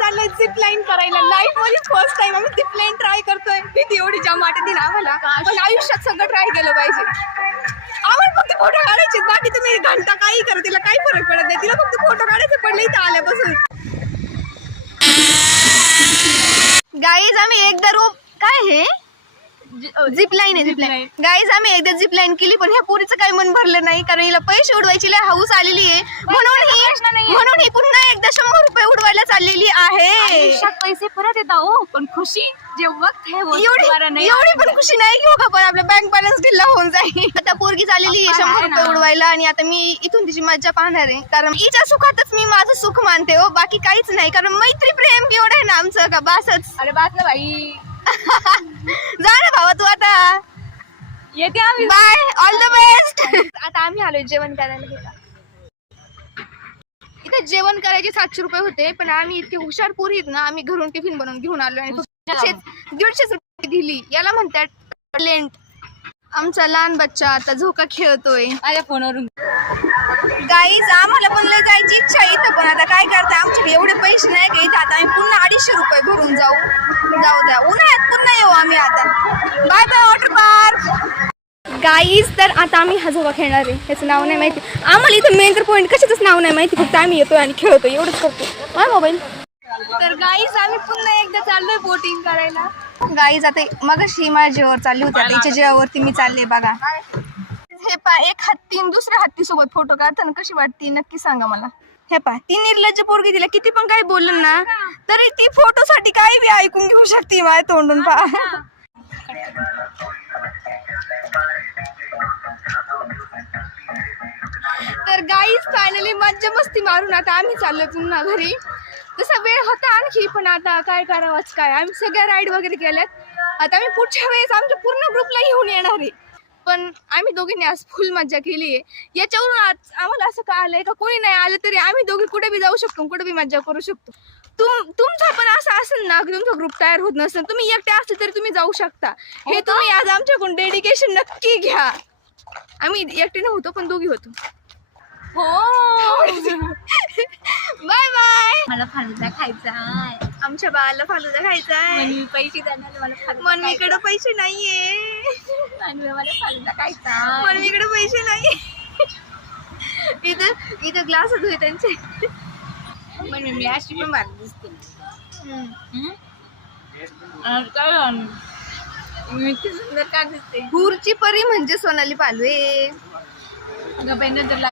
चाललोय zip line करायला. Life मध्ये फर्स्ट टाइम आम्ही झिप लाईन ट्राय करतोय. भीती एवढी जाम वाटते ना आम्हाला, पण आयुष्यात सगळं ट्राय केलं पाहिजे. आम्हाला फक्त फोटो काढायचे, बाकी तुम्ही घंटा काही करा तिला काही फरक पडत नाही. तिला फक्त फोटो काढायचे पडले इथं आल्यापासून. गाईज आम्ही एकदा काय हे झिप लाईन आहे, झिप लाईन. गाईज आम्ही एकदा झिप लाईन केली, पण ह्या पोरीचं काही मन भरलं नाही, कारण हिला पैसे उडवायची लय हौस आलेली आहे. म्हणून ही पुन्हा एकदा 100 रुपये उडवायला चाललेली आहे. पैसे परत येतात हो, पण खुशी जे वक्त है वो एवढी पण खुशी नाही की बघा, पण आपला बँक बॅलन्स ढिल्ला होऊन जाईल. आता पोरगी चाललेली आहे 100 रुपये उडवायला, आणि आता मी इथून तिची मज्जा पाहणार आहे, कारण हिच्या सुखातच मी माझं सुख मानते हो, बाकी काहीच नाही. कारण मैत्री प्रेम एवढं आहे ना आमचं का बासच. अरे बात ना बाई. जा ना भावा तू आता, येते आम्ही. Bye, all the best. आता आम्ही आलोय जेवण करायला. इथे जेवण करायचे 700 रुपये होते, पण आम्ही इतके हुशार पोरी आहेत ना, आम्ही घरून टिफिन बनवून घेऊन आलो आणि 150 रुपये दिली. याला म्हणतात टॅलेंट. आमचा लहान बच्चा आता झोका खेळतोय माझ्या फोनवरून. गाईज आम्हाला पण लय जायची इच्छा आहे इथं, पण आता काय करता, आमच्याकडे एवढे पैसे नाही का इथं. आता आम्ही पुन्हा 250 रुपये भरून जाऊ द्या. उन्हाळ्यात पुन्हा येऊ आम्ही आता. Bye bye water park. Guys तर आता आम्ही हा झोका खेळणार आहे. त्याचं नाव नाही माहिती आम्हाला, इथं मेन तर पॉईंट कशाचंच नाव नाही माहिती, फक्त आम्ही येतोय आणि खेळतोय एवढंच करतो. हा मोबाईल. तर गाईज आम्ही पुन्हा एकदा चाललोय बोटिंग करायला. गाईज आता मगाशी माझ्या जेवावर चालली होती, आता हिच्या जेवावरती मी चालले बघा. हे पा, एक हत्ती दुसऱ्या हत्ती सोबत फोटो काढताना कशी वाटते नक्की सांगा मला. हे पा, ती निर्लज्ज पोरगी, तिला किती पण काही बोललं ना तरी ती फोटो साठी काही बी ऐकून घेऊ शकते माझ्या तोंडून. पा तर गाईज फायनली मज्जा मस्ती मारून आता आम्ही चाललोय पुन्हा घरी. तसा वेळ होता आणखी, पण आता काय करावंच काय, आम्ही सगळ्या राईड वगैरे केल्यात. आता आम्ही पुढच्या वेळेस आमच्या पूर्ण ग्रुपला घेऊन येणार आहे, पण आम्ही दोघींनी आज फुल मज्जा केली आहे. याच्यावरून आज आम्हाला असं कळालंय का कोणी नाही आलं तरी आम्ही दोघी कुठे बी जाऊ शकतो, कुठे बी मज्जा करू शकतो. तुमचा पण असं असेल ना की तुमचा ग्रुप तयार होत नसेल, तुम्ही एकटे असले तरी तुम्ही जाऊ शकता. हे तुम्ही आज आमच्याकडून डेडिकेशन नक्की घ्या. आम्ही एकटे नव्हतो पण दोघी होतो. हो. Bye bye. मला फालुदा खायचा आहे. आमच्या बाळाला फालुदा खायचा आहे. पैसे देणार मला. मनमीकडे पैसे नाहीये. मला फालुदा खायचा. मनमीकडे पैसे नाही. इथं ग्लास होते त्यांचे. पण मी अशी पण भारी दिसते. मी सुंदर का दिसते. हुरची परी म्हणजे सोनाली पालवे. नंतर